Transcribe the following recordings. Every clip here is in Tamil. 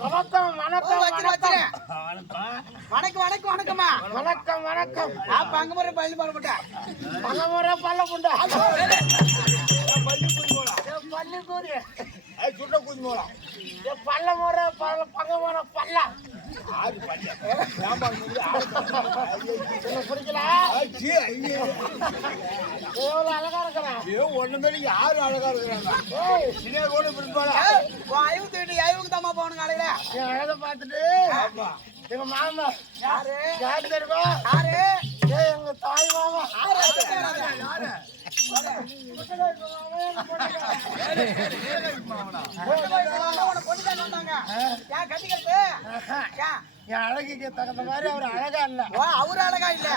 வணக்கம் வணக்கம் வணக்கம்மா. வணக்கம் வணக்கம். நான் பங்குமுறை பள்ளி பண்ண பங்குமுறை பல்ல புண்டா பள்ளி கூறி பல்ல முறை பல்ல பங்குமுறை பல்ல. பிடிக்கல எவ்வளவு அழகா இருக்கிறேன் ஒண்ணுமே யாரு அழகா இருக்கிறாங்க. சினியா கூட பிடிப்பாளா உன் ஐவுக்கு தூக்கிட்டு ஐவுக்கு அழகை பார்த்துட்டு எங்க மாமா யாரு? யாரு தெரியுமா? யாரு? எங்க தாய் மாமா. யாரு? என் அழகுக்கு தகுந்த மாதிரி அவர் அழகா இல்ல. அவரு அழகா இல்ல.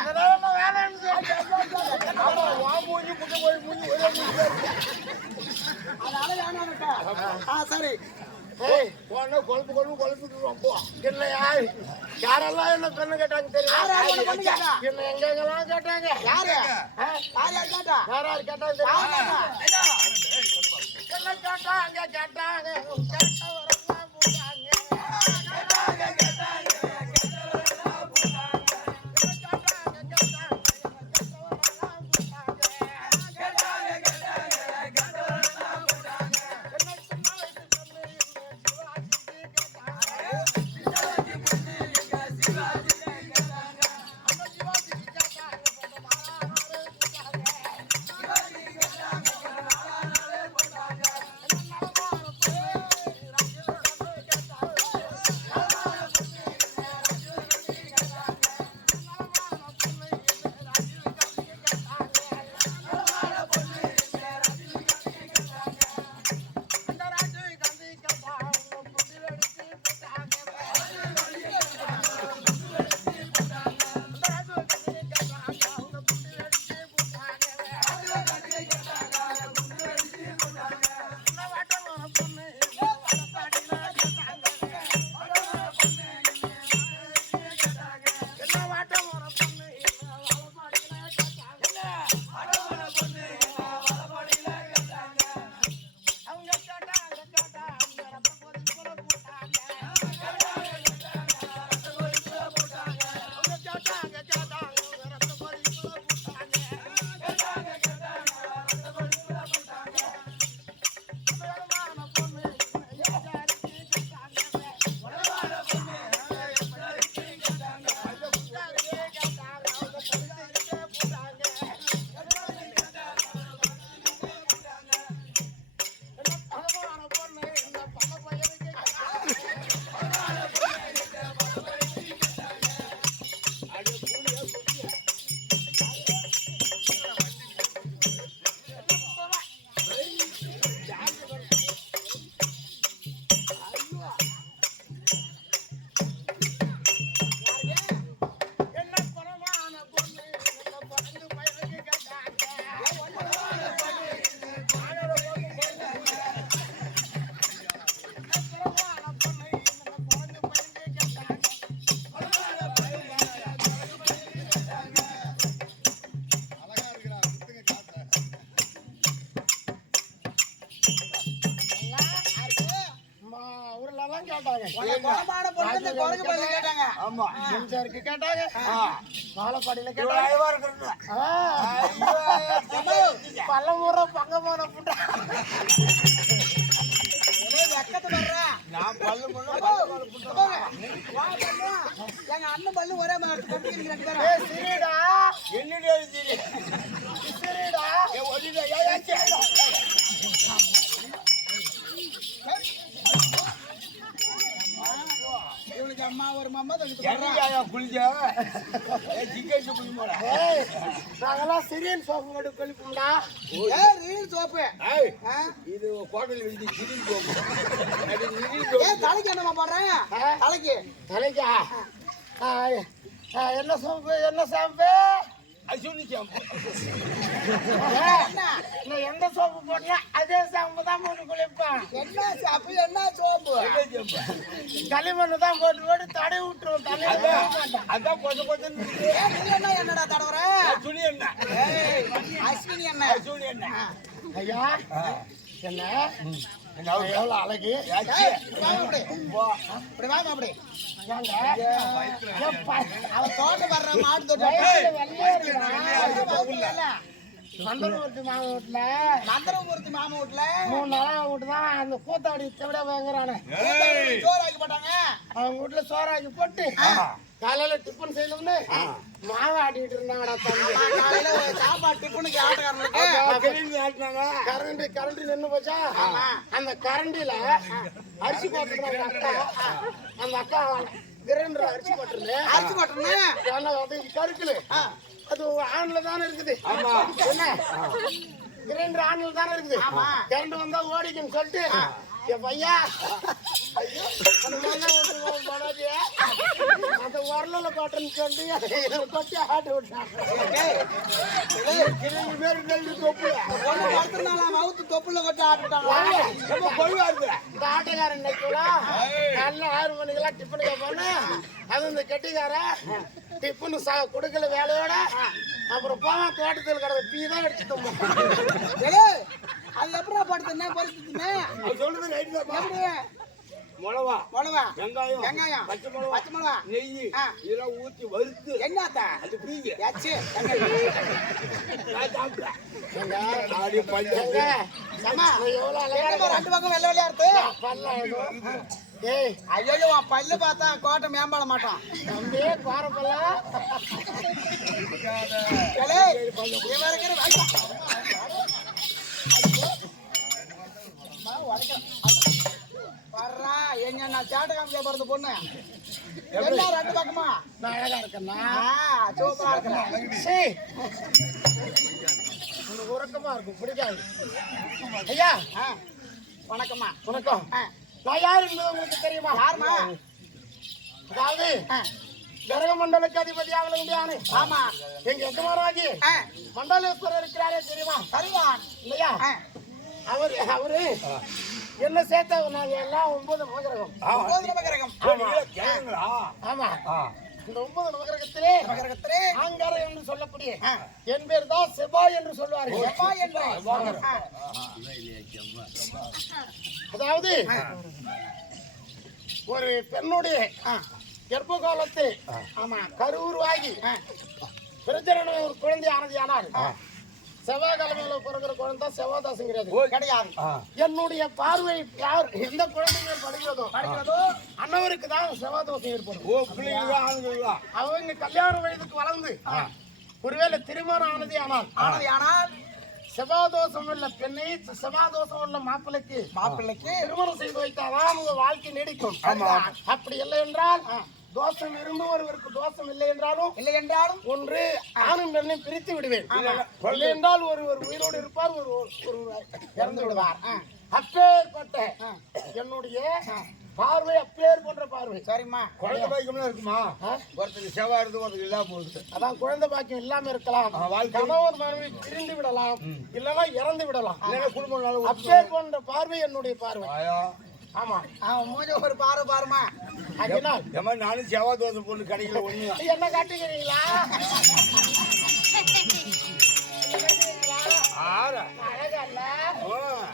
ஆ சரி. போனா கொழுப்பு கொழுப்பு கொழுப்பிட்டுருவோம், போ. இல்லையா? யாரெல்லாம் என்ன கேட்டாங்க தெரியுமா? கேட்டா? என்ன எங்கெங்கெல்லாம் கேட்டாங்க யாரு? யார் யார் கேட்டா யார் யார் கேட்டாங்க கேட்டாங்க கேட்டாங்க பல்லு கேட்டாங்க. ஆமா எம்ஜிஆருக்கு கேட்டாங்க. வாழப்பாடியில கேட்டாங்க. பங்க போன வர்றா. நான் பல்லு அப்போ, அப்போ, வா பல்லு. எங்க அண்ணன் பல்லு ஒரே மாதிரி இருக்கு. தம்பி இருக்கு ரெண்டு பேரும். ஏய் சிரிடா என்னடா சிரி சிரிடா ஏ ஒடிடா ஏ ஏ சேடா இவனுக்கு அம்மா ஒரு மாமா தங்கச்சி என்னையா குளிச்சா ஏ சிக்கன் குளி போட ஏய் நாங்கெல்லாம் சிரியன் சோப்பு போட்டு கொளிப்போம்டா. ஏ ரீல் சோப்பு? இது கோட்டையில் வந்து அது சிரில் ஏ தலைக்கு என்னமா போடுறேன் தலைக்கு. தலைக்கா? என்ன சோப்பு என்ன சோப்பு? சாம்பு எந்த சோப்பு போட்டா அதே சோப்பு தான் போட்டு குளிப்பேன் என்ன? சாப்பு என்ன? சோப்பு களிமண் தான் போட்டு போட்டு தடவி விட்டுருவோம் தலையில மாட்டேன் அதான் கொஞ்சம் கொஞ்சம் என்ன என்னடா தடவுற துணி என்ன அஸ்வினி என்ன துணி என்ன ஐயா என்ன எவ்வளவு அழகு? ஏய், இப்படி வாங்க அப்படி. அவன் தோட்டம் வர்ற மாடு தோட்டம் இருக்கிறான். மண்டலமூர்த்தி மாவட்டத்துல மந்திரமூர்த்தி மாமா வீட்டுல மூணு நாளா வீட்டு தான் அந்த கூத்தாடி விட வாங்குறானே. சோறு ஆக்கி போட்டாங்க. அவங்க வீட்டுல சோறாக்கி போட்டு காலையில டிஃபன் செய்யணும்னு? மாவு ஆட்டிட்டு இருந்தாங்கடா தம்பி. காலையில சாப்பாடு டிஃபனுக்கு ஆட்டக்காரனுக்கு. கரண்ட் கரண்ட் நின்னு போச்சா? அந்த கரண்டில அரிசி போட்டுருந்தாங்க அக்கா. அந்த அக்கா கிரைண்டர் அரிசி போட்டுருந்து. அரிசி அது கருக்குல அது ஆன்ல தானே இருக்குது. என்ன? கிரைண்டர் ஆன்ல தானே இருக்குது. கரண்ட் வந்தா ஓடிக்குன்னு சொல்லிட்டு பையா அந்த போடாதீங்க. கோட்டைன்னு சொல்லி கொட்டி ஆட்டு விட்டாங்க. பேரு நெல்லு தொப்பு மவுத்து தொப்புல கொட்டி ஆட்டுட்டாங்களா? ரொம்ப கொழுவா இருக்கு. இந்த ஆட்டுக்காரன் நினைக்கலாம் நல்ல ஆறு மணிக்கெல்லாம் டிஃபனுக்கு போனா அது இந்த கெட்டிக்காரன் டிஃபனு சா கொடுக்கல வேலையோட. அப்புறம் போவான் தோட்டத்தில் கிடந்த பீ தான் ஏய், அது எப்படிடா படுத்துனே, பொரிச்சுட்டுனே? அது சொல்றது ரைட்டு தான் எப்படி? மிளகா, வெங்காயம் வெங்காயம், பச்சை மிளகா பச்சை மிளகா. நெய். இதெல்லாம் ஊத்தி வறுத்து என்னத்தா? அது பீங்க ஏச்சி, ஆடி ரெண்டு பக்கம் வெள்ளை வெள்ளையா இருக்கு? பல்ல ஏய் உன் பல்லு பார்த்தா கோட்டை மேம்பாட மாட்டான். தம்பி ஏலே, இவன் வர்றா, எங்க நான் சேட்டை காமிக்க போறது பொண்ணு? எல்லாம் ரெண்டு பக்கமா? நான் அழகா இருக்கேன்னா ஆ, சூப்பரா இருக்கிறேன் சரி உனக்கு உறக்கமா இருக்கும். பிடிக்காது. ஐயா. வணக்கம்மா. வணக்கம். நான் யார் என்பது உங்களுக்கு தெரியுமா? யாரும்மா? அதாவது கரக மண்டலுக்கு அதிபதி ஆகல முடியாது ஆமா. எங்க எஜமானாகி ஆ, மண்டலேஸ்வரர் இருக்கிறாரே தெரியுமா? சரிதான். இல்லையா? அவர் அவரு. என்ன சேர்த்தா நாங்க எல்லாம் ஒன்பது நவகிரகம். ஒன்பது நவகிரகம். ஆமா. இந்த ஒன்பது நவகிரகத்திலே நவகிரகத்திலே ஆங்காரம் என்று சொல்லக்கூடிய என் பேர் தான் செவ்வாய் என்று சொல்வார்கள். செவ்வாய் என்று. அதாவது ஒரு பெண்ணுடைய கர்ப்ப காலத்தில் ஆமா கருவுருவாகி பிரச்சனை ஒரு குழந்தை ஆனது ஆனால் செவ்வாய் கிழமையில பிறகுற குழந்தை செவ்வாய் தாசுங்கிறது கிடையாது. என்னுடைய பார்வை யார்? எந்த குழந்தைங்க படிக்கிறதோ படிக்கிறதோ அன்னவருக்கு தான் செவ்வாய் தோசை ஏற்படும் அவங்க கல்யாண வயதுக்கு வளர்ந்து ஒருவேளை திருமணம் ஆனதே ஆனால் ஆனது ஆனால் செவ்வாதோஷம் உள்ள பெண்ணை செவ்வாதோஷம் உள்ள மாப்பிள்ளைக்கு மாப்பிள்ளைக்கு திருமணம் செய்து வைத்தாதான் உங்க வாழ்க்கை நீடிக்கும். அப்படி இல்லை என்றால் தோஷம் இருந்து ஒருவருக்கு தோஷம் இல்லை என்றாலும் இல்லை என்றாலும் ஒன்று ஆணும் பெண்ணையும் பிரித்து விடுவேன். இல்லை என்றால் ஒருவர் உயிரோடு இருப்பார் ஒரு ஒரு இறந்து விடுவார். அப்பேற்பட்ட என்னுடைய பார்வை அப்பேர் போன்ற பார்வை. சரிம்மா. குழந்தை பாய்க்கம்லாம் இருக்குமா? ஒருத்தருக்கு செவ்வாய் இருந்து ஒருத்தருக்கு இல்லாம போகுது. அதான் குழந்தை பாக்கியம் இல்லாம இருக்கலாம். கணவன் மனைவி பிரிந்து விடலாம். இல்லைன்னா இறந்து விடலாம். குடும்பம் அப்பேர் போன்ற பார்வை என்னுடைய பார்வை. ஆமா. அவன் மூஞ்ச ஒரு பாரு பாருமா ஏமா நானும் செவ்வாய் தோசை பொண்ணு கிடைக்கல ஒண்ணு.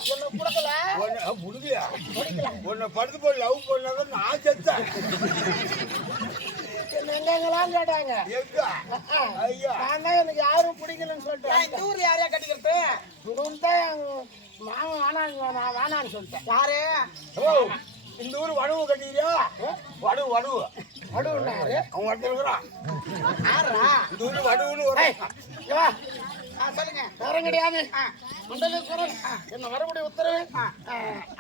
என்ன கொடுக்கல. உன்னை- படுத்து போய் லவ் பண்ணாதான் நான் செத்தேன் எங்கெங்கெல்லாம் கேட்டாங்க? நான் தான் எனக்கு யாரும் பிடிக்கலன்னு சொல்லிட்டு இந்த ஊர்ல யாரையா கட்டிக்கிறது மாமன் வேணாங்க நான் வேணான்னு சொல்லிட்டேன். யாரு? ஓ இந்த ஊர் வடுவு கட்டிக்கிறியா? வடுவு வடுவு. அடுவுனாரு அவன் ஒருத்தர் இருக்கிறான் யாரா? இந்த ஊர் வடுவுன்னு ஒரு சொல்லுங்க. நேரம் கிடையாது என்ன வரக்கூடிய உத்தரவு?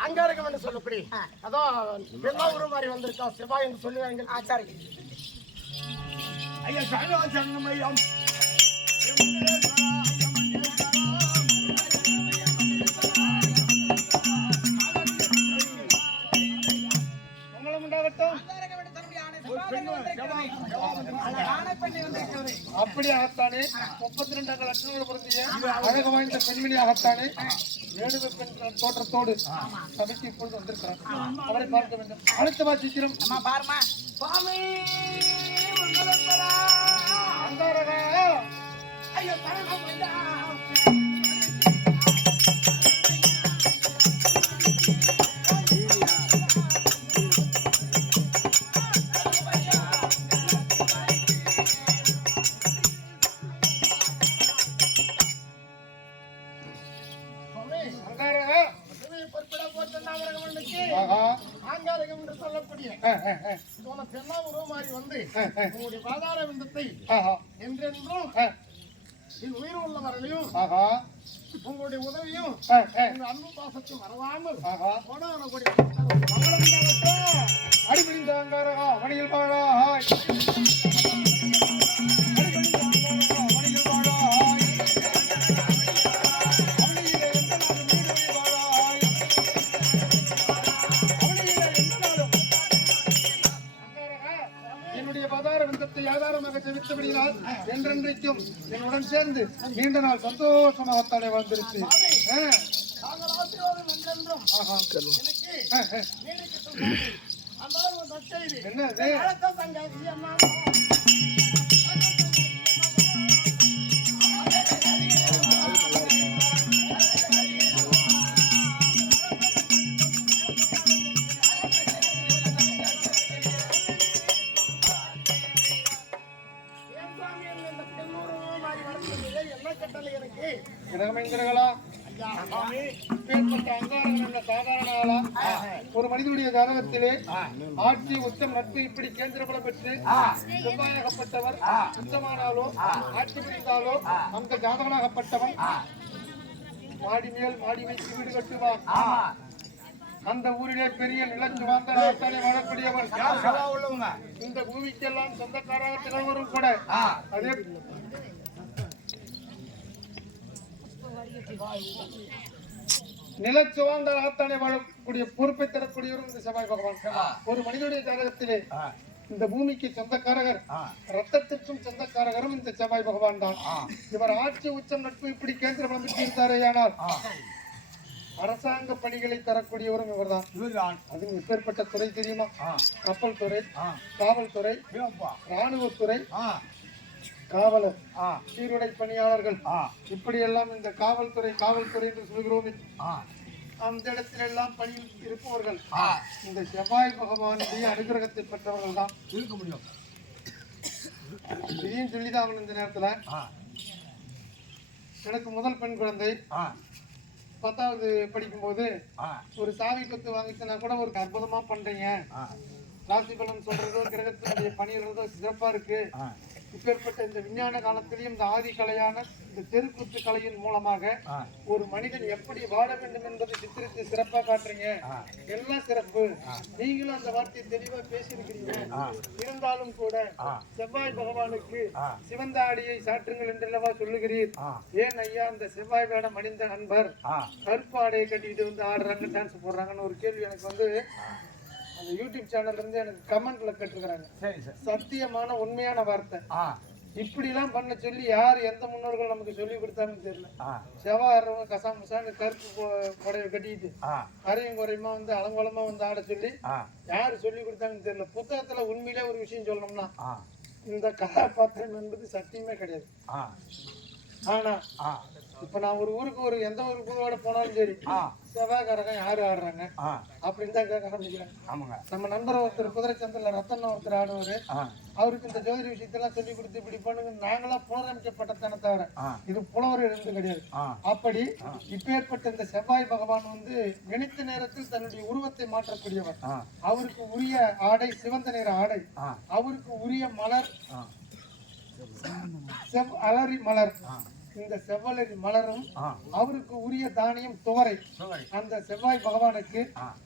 அங்காரகம் என்று சொல்லப்படி அதோ எல்லா ஊரும் மாதிரி வந்திருக்கோம் செவ்வாய் என்று சொல்லுவாங்க. ஆ சரி. ஐயா சங்கமா சங்கமையம் வந்திருக்கிறது. அப்படி ஆகத்தானே முப்பத்தி ரெண்டாம் லட்சங்கள் பொருந்திய அழகு வாய்ந்த பெண்மணி ஆகத்தானே வேடுவ பெண் தோற்றத்தோடு சபைக்கு இப்பொழுது வந்திருக்கிறார். அவரை பார்க்க வேண்டும். அடுத்த அம்மா பாருமா சுவாமி ஐயோ ஆங்காரகம் என்று சொல்லக்கூடிய போன பெண்ணா உருவமாறி வந்து உங்களுடைய பாதார விந்தத்தை என்றென்றும் என் உயிர் உள்ள வரலையும் உங்களுடைய உதவியும் அன்பு பாசத்தையும் மறவாமல் கோடான கோடி மங்களம் செலுத்தப்படுகிறார் என்றென்றைக்கும் என்னுடன் சேர்ந்து நீண்ட நாள் சந்தோஷமாகத்தானே வாழ்ந்திருக்கு ஆ, தாங்கள் ஆட்சி உச்சம் நட்பு இப்படி கேந்திரப்பட பெற்று செவ்வாயகப்பட்டவர் உச்சமானாலோ ஆட்சி பிடித்தாலோ அந்த ஜாதகனாகப்பட்டவன் மாடி மேல் மாடி வைத்து வீடு கட்டுவான். அந்த ஊரிலே பெரிய நிலச்சுவாந்த நாட்டாலே வாழக்கூடியவன். உள்ளவங்க இந்த பூமிக்கெல்லாம் சொந்தக்காராக திறவரும் கூட. அதே நிலச்சுவாந்த நாட்டாலே வாழக்கூடிய பொறுப்பை தரக்கூடியவரும் இந்த செவ்வாய் பகவான். ஒரு மனிதனுடைய ஜாதகத்திலே இந்த பூமிக்கு சொந்தக்காரகர் ரத்தத்திற்கும் சொந்தக்காரகரும் இந்த செவ்வாய் பகவான் தான். இவர் ஆட்சி உச்சம் நட்பு இப்படி கேந்திரம் அமைத்திருந்தாரே ஆனால் அரசாங்க பணிகளை தரக்கூடியவரும் இவர்தான். இவர்தான். அதுவும் எப்பேற்பட்ட துறை தெரியுமா. கப்பல் துறை. காவல்துறை ராணுவத்துறை காவலர் ஆ. சீருடை பணியாளர்கள். இப்படியெல்லாம் இந்த காவல்துறை காவல்துறை என்று சொல்கிறோம். அந்த இடத்திலெல்லாம் பணியில் இருப்பவர்கள் இந்த செவ்வாய் பகவானுடைய அனுகிரகத்தை பெற்றவர்கள் தான். இருக்க முடியும். இதையும் சொல்லிதான் அவன் இந்த நேரத்துல. எனக்கு முதல் பெண் குழந்தை. பத்தாவது படிக்கும்போது ஒரு சாவி கொத்து வாங்கிச்சுனா கூட ஒரு அற்புதமா பண்றீங்க. ராசி பலன் சொல்றதோ கிரகத்தினுடைய பணியிடுறதோ சிறப்பா இருக்கு. இப்பேற்பட்ட இந்த விஞ்ஞான காலத்திலையும் இந்த ஆதி கலையான இந்த தெருக்கூத்து கலையின் மூலமாக ஒரு மனிதன் எப்படி வாழ வேண்டும் என்பதை சித்தரித்து சிறப்பா காட்டுறீங்க. எல்லாம் சிறப்பு. நீங்களும் அந்த வார்த்தையை தெளிவா பேசியிருக்கிறீங்க. இருந்தாலும் கூட செவ்வாய் பகவானுக்கு சிவந்த ஆடியை சாற்றுங்கள் என்றல்லவா சொல்லுகிறீர். ஏன் ஐயா இந்த செவ்வாய் வேடம் அணிந்த நண்பர் கருப்பு ஆடையை கட்டிக்கிட்டு வந்து ஆடுறாங்க டான்ஸ் போடுறாங்கன்னு ஒரு கேள்வி எனக்கு வந்து அந்த யூடியூப் சேனல்ல இருந்து எனக்கு கமெண்ட்ல கேட்டுருக்காங்க சரி சார். சத்தியமான உண்மையான வார்த்தை. ஆ. இப்படி எல்லாம் பண்ண சொல்லி யார் எந்த முன்னோர்கள் நமக்கு சொல்லி கொடுத்தாங்கன்னு தெரியல. செவ்வாறவங்க கசாமசான்னு கருப்பு புடவை கட்டிக்கிட்டு அரையும் குறையுமா வந்து அலங்கோலமா வந்து ஆட சொல்லி யார் சொல்லி கொடுத்தாங்கன்னு தெரியல. புத்தகத்துல உண்மையிலே ஒரு விஷயம் சொல்லணும்னா இந்த கதாபாத்திரம் என்பது சத்தியமே கிடையாது. ஆனா இப்ப நான் ஒரு ஊருக்கு ஒரு எந்த ஒரு குழுவோட போனாலும் சரி செவ்வாய்க்காரங்க யாரு ஆடுறாங்க? அப்படின்னு தான் கேட்க ஆரம்பிக்கிறாங்க. ஆமாங்க. நம்ம நண்பர் ஒருத்தர் குதிரை சந்தில ரத்தன் ஒருத்தர் ஆடுவாரு. அவருக்கு இந்த ஜோதிட விஷயத்தெல்லாம் சொல்லி கொடுத்து இப்படி பண்ணுங்க நாங்களா புனரமைக்கப்பட்டதானே தவிர இது புலவர் இருந்து கிடையாது. அப்படி இப்பேற்பட்ட இந்த செவ்வாய் பகவான் வந்து நினைத்த நேரத்தில் தன்னுடைய உருவத்தை மாற்றக்கூடியவர். அவருக்கு உரிய ஆடை சிவந்த நிற ஆடை. அவருக்கு உரிய மலர். செவ் அலரி மலர். இந்த செவ்வலரி மலரும் அவருக்கு உரிய தானியம் துவரை. அந்த செவ்வாய் பகவானுக்கு.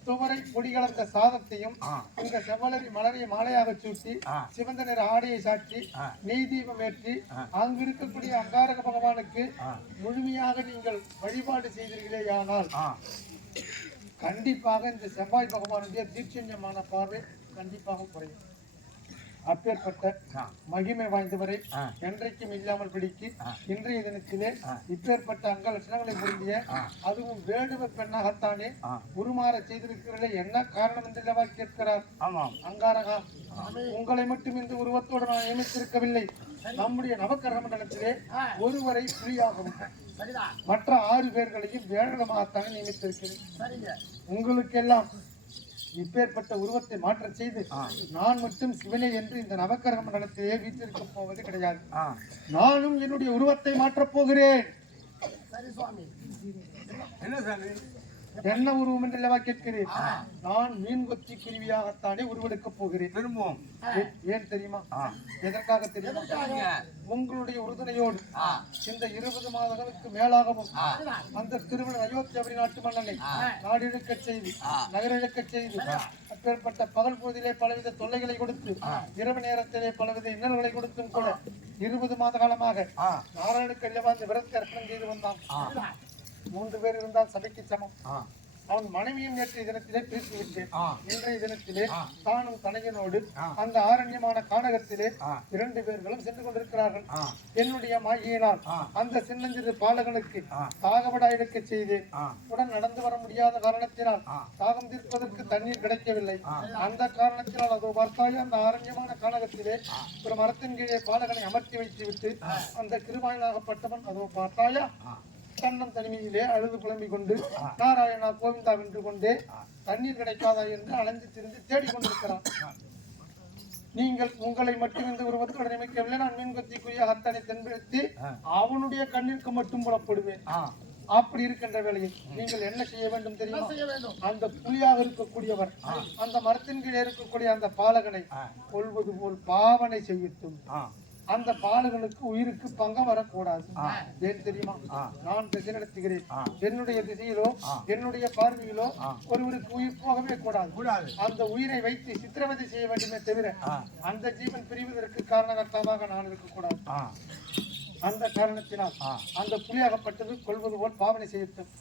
துவரை பொடி கலந்த சாதத்தையும் இந்த செவ்வலரி மலரை மாலையாக சூட்டி சிவந்த நிற ஆடையை சாற்றி. நெய் தீபம் ஏற்றி ஆ. அங்கு இருக்கக்கூடிய அங்காரக பகவானுக்கு முழுமையாக நீங்கள் வழிபாடு செய்தீர்களேயானால் கண்டிப்பாக இந்த செவ்வாய் பகவானுடைய தீட்சண்யமான பார்வை கண்டிப்பாக குறையும். அப்பேற்பட்ட மகிமை வாய்ந்தவரை. என்றைக்கும் இல்லாமல் பிடிக்கு. இன்றைய தினத்திலே. இப்பேற்பட்ட அங்க லட்சணங்களை பொருந்திய. அதுவும் வேடுவ பெண்ணாகத்தானே உருமாற செய்திருக்கிறீர்களே என்ன காரணம் என்றல்லவா கேட்கிறார். அங்காரகா உங்களை மட்டும் இந்த உருவத்தோடு நான் நியமித்திருக்கவில்லை. நம்முடைய நவக்கர மண்டலத்திலே ஒருவரை புலியாகவும் மற்ற ஆறு பேர்களையும் வேடமாகத்தான் நியமித்திருக்கிறேன். உங்களுக்கெல்லாம் இப்பேற்பட்ட உருவத்தை மாற்றச் செய்து நான் மட்டும் சிவனே என்று இந்த நவக்கரக மண்டலத்தையே வீட்டிற்கு போவது கிடையாது. நானும் என்னுடைய உருவத்தை மாற்றப் போகிறேன். சரி சுவாமி என்ன சாமி? என்ன உருவம் என்று அல்லவா கேட்கிறேன் நான் மீன் கொத்தி குருவியாகத்தானே உருவெடுக்கப் போகிறேன். திரும்பவும். ஏ- ஏன் தெரியுமா? எதற்காக தெரியுமா? உங்களுடைய உறுதுணையோடு இந்த இருபது மாதங்களுக்கு மேலாகவும் அந்த திருமண அயோத்தியாபுரி நாட்டு மன்னனை நாடிழுக்கச் செய்து நகரிழக்கச் செய்து அப்பேற்பட்ட பகல் பொழுதிலே பலவித தொல்லைகளை கொடுத்து இரவு நேரத்திலே பலவித இன்னல்களை கொடுத்தும் கூட இருபது மாத காலமாக அல்லவா அந்த விரத்தை அர்ப்பணம் செய்து வந்தான். மூன்று பேர் இருந்தால் சபைக்கு சமம் அவன் மனைவியும் நேற்றைய தினத்திலே பிரித்து விட்டேன். இன்றைய தினத்திலே. தானும் தனையனோடு. அந்த ஆரண்யமான கானகத்திலே. இரண்டு பேர்களும் சென்று கொண்டிருக்கிறார்கள். என்னுடைய மாகியினால் ஆ. அந்த சின்னஞ்சிறு பாலகனுக்கு. தாகபடா எடுக்க செய்தேன். உடன் நடந்து வர முடியாத காரணத்தினால். தாகம் தீர்ப்பதற்கு தண்ணீர் கிடைக்கவில்லை. அந்த காரணத்தினால் அதோ பார்த்தாய் அந்த ஆரண்யமான கானகத்திலே ஒரு மரத்தின் கீழே பாலகனை அமர்த்தி வைத்து விட்டு அந்த கிருபாயனாகப்பட்டவன் அதோ பார்த்தாயா தன்னம் தனிமையிலே அழுது புலம்பிக் கொண்டு நாராயணா கோவிந்தா வென்று கொண்டே தண்ணீர் கிடைக்காதா என்று அலைந்து திரிந்து தேடிக் கொண்டிருக்கிறான். நீங்கள் உங்களை மட்டும் இந்த உருவத்துக்கு நியமிக்கவில்லை நான் மீன் கொத்திக்குரிய அத்தனை தென்படுத்தி அவனுடைய கண்ணிற்கு மட்டும் புலப்படுவேன். அப்படி இருக்கின்ற வேளையில் நீங்கள் என்ன செய்ய வேண்டும் தெரியுமா? செய்ய வேண்டும்? அந்த புலியாக இருக்கக்கூடியவர் அந்த மரத்தின் கீழே இருக்கக்கூடிய அந்த பாலகனை கொள்வது போல் பாவனை செய்யட்டும். அந்த பாலகனுக்கு உயிருக்கு பங்கம் வரக்கூடாது ஏன் தெரியுமா. நான் திசை நடத்துகிறேன். என்னுடைய திசையிலோ என்னுடைய பார்வையிலோ ஒருவருக்கு உயிர் போகவே கூடாது கூடாது அந்த உயிரை வைத்து சித்திரவதை செய்ய வேண்டுமே தவிர. அந்த ஜீவன் பிரிவதற்கு காரணகர்த்தாவாக நான் இருக்கக்கூடாது. அந்த காரணத்தினால். அந்த புலியாகப்பட்டது கொள்வது போல் பாவனை செய்யட்டும்.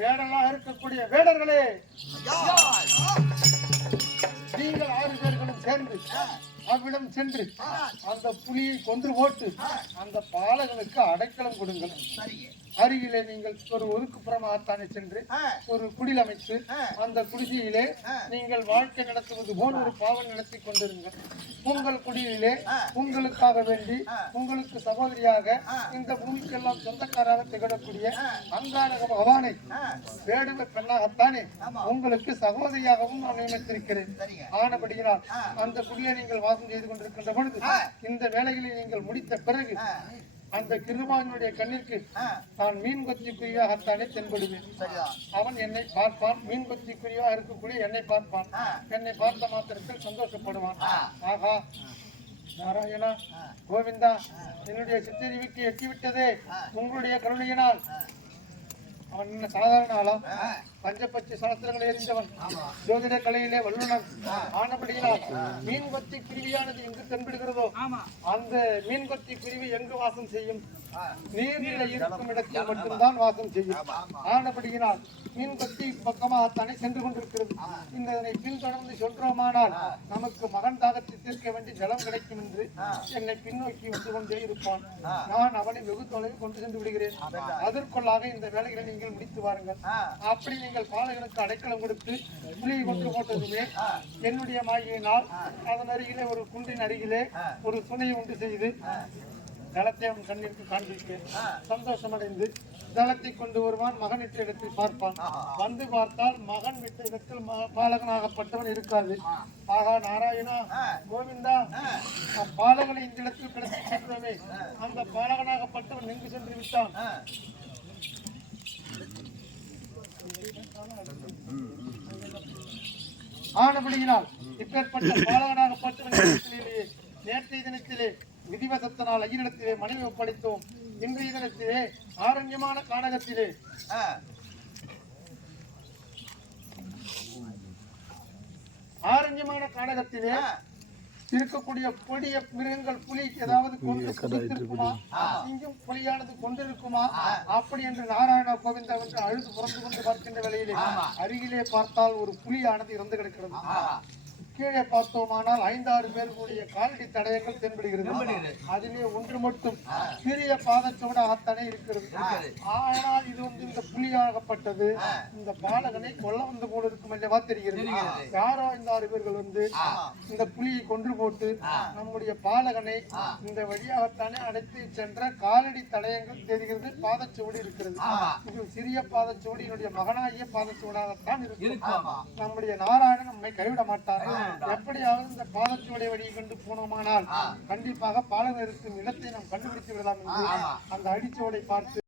வேடலாக இருக்கக்கூடிய வேடர்களே நீங்கள் ஆறு பேர்களும் சேர்ந்து அவ்விடம் சென்று அந்த புலியை கொன்று போட்டு அந்த பாலகனுக்கு அடைக்கலம் கொடுங்கள். அருகிலே நீங்கள் ஒரு ஒதுக்குப்புறமாகத்தானே சென்று ஒரு குடில் அமைத்து அந்த குடிசையிலே நீங்கள் வாழ்க்கை நடத்துவது போல் ஒரு பாவம் நடத்தி கொண்டிருங்கள். உங்கள் குடியிலே உங்களுக்காக வேண்டி உங்களுக்கு சகோதரியாக இந்த பூமிக்கெல்லாம் சொந்தக்காராக திகழக்கூடிய அங்காரக பகவானை வேடுவ பெண்ணாகத்தானே உங்களுக்கு சகோதரியாகவும் நான் நியமித்திருக்கிறேன். ஆனபடியினால் அந்த குடியை நீங்கள் வாசம் செய்து கொண்டிருக்கின்ற பொழுது இந்த வேலைகளை நீங்கள் முடித்த பிறகு அந்த கிருபானுடைய கண்ணிற்கு நான் மீன் கொத்திக்குரியாகத்தானே தென்படுவேன். அவன் என்னை பார்ப்பான் மீன் கொத்திக்குரியாக இருக்கக்கூடிய என்னை பார்ப்பான். என்னை பார்த்த மாத்திரத்தில் சந்தோஷப்படுவான். ஆகா நாராயணா கோவிந்தா என்னுடைய சித்தறிவுக்கு எட்டிவிட்டதே. உங்களுடைய கருணையினால் அவன் என்ன சாதாரண ஆளா? பஞ்சபட்ச சாஸ்திரங்களை எறிந்தவன் ஜோதிட கலையிலே வல்லுநன் ஆனபடியினால் மீன்கொத்தி பிரிவியானது எங்கு தென்படுகிறதோ அந்த மீன்கொத்தி பிரிவு எங்கு வாசம் செய்யும்? நீர்நிலை இருக்கும் இடத்தில் மட்டும்தான் வாசம் செய்யும். ஆனபடியினால் மீன்கொத்தி பக்கமாகத்தானே சென்று கொண்டிருக்கிறது. இந்த இதனை பின்தொடர்ந்து சொல்றோமானால் நமக்கு மகன் தாகத்தை தீர்க்க வேண்டிய ஜலம் கிடைக்கும் என்று என்னை பின்னோக்கி வந்து கொண்டே இருப்பான். நான் அவனை வெகு தொலைவில் கொண்டு சென்று விடுகிறேன். அதற்குள்ளாக இந்த வேலைகளை நீங்கள் முடித்து வாருங்கள். அப்படி நீங்கள் பாலகனுக்கு அடைக்கலம் கொடுத்து புலியை கொண்டு போட்டதுமே என்னுடைய மாயினால் அதன் அருகிலே ஒரு குன்றின் அருகிலே ஒரு துணையை உண்டு செய்து ஜலத்தை அவன் கண்ணிற்கு காண்பிப்பேன் சந்தோஷமடைந்து ஜலத்தை கொண்டு வருவான் மகன் விட்ட இடத்தில் பார்ப்பான் வந்து பார்த்தால் மகன் விட்ட இடத்தில் பாலகனாகப்பட்டவன் இருக்காது. ஆகா நாராயணா கோவிந்தா பாலகனை இந்த இடத்தில் கிடத்தி சென்றவே அந்த பாலகனாகப்பட்டவன் எங்கு சென்று விட்டான். ஆனபடியினால் இப்பேற்பட்ட பாலகனாகப்பட்டவன் நேற்றைய தினத்திலே விதிவசத்தினால் ஐயனிடத்திலே மனைவி ஒப்படைத்தோம். இன்றைய தினத்திலே ஆரண்யமான கானகத்திலே. ஆரண்யமான கானகத்திலே இருக்கக்கூடிய கொடிய மிருகங்கள் புலி ஏதாவது கொண்டு குடித்திருக்குமா? இங்கும் புலியானது கொண்டிருக்குமா அப்படி என்று நாராயண கோவிந்தா என்று அழுது புறந்து கொண்டு பார்க்கின்ற வேளையிலே அருகிலே பார்த்தால் ஒரு புலியானது இறந்து கிடக்கிறது. கீழே பார்த்தோமானால் ஐந்தாறு பேர்களுடைய காலடி தடயங்கள் தென்படுகிறது. அதிலே ஒன்று மட்டும் சிறிய பாதச்சுவடாகத்தானே இருக்கிறது. ஆனால் இது வந்து இந்த புலியாகப்பட்டது. இந்த பாலகனை கொல்ல வந்து போல இருக்கும் அல்லவா தெரிகிறது. யாரோ இந்த ஆறு பேர்கள் வந்து இந்த புலியை கொன்று போட்டு நம்முடைய பாலகனை இந்த வழியாகத்தானே அடைத்து சென்ற காலடி தடயங்கள் தெரிகிறது. பாதச்சுவடி இருக்கிறது. இது சிறிய பாதச்சுவடி என்னுடைய மகனாகிய பாதச்சுவடாகத்தான் இருக்கும். நம்முடைய நாராயணன் நம்மை கைவிட மாட்டார்? எப்படியாவது இந்த பாதச்சுவடை வழியை கொண்டு போனோமானால் கண்டிப்பாக பாலகன் இருக்கும் இடத்தை நாம் கண்டுபிடித்து விடலாம் என்று அந்த அடிச்சுவடை பார்த்து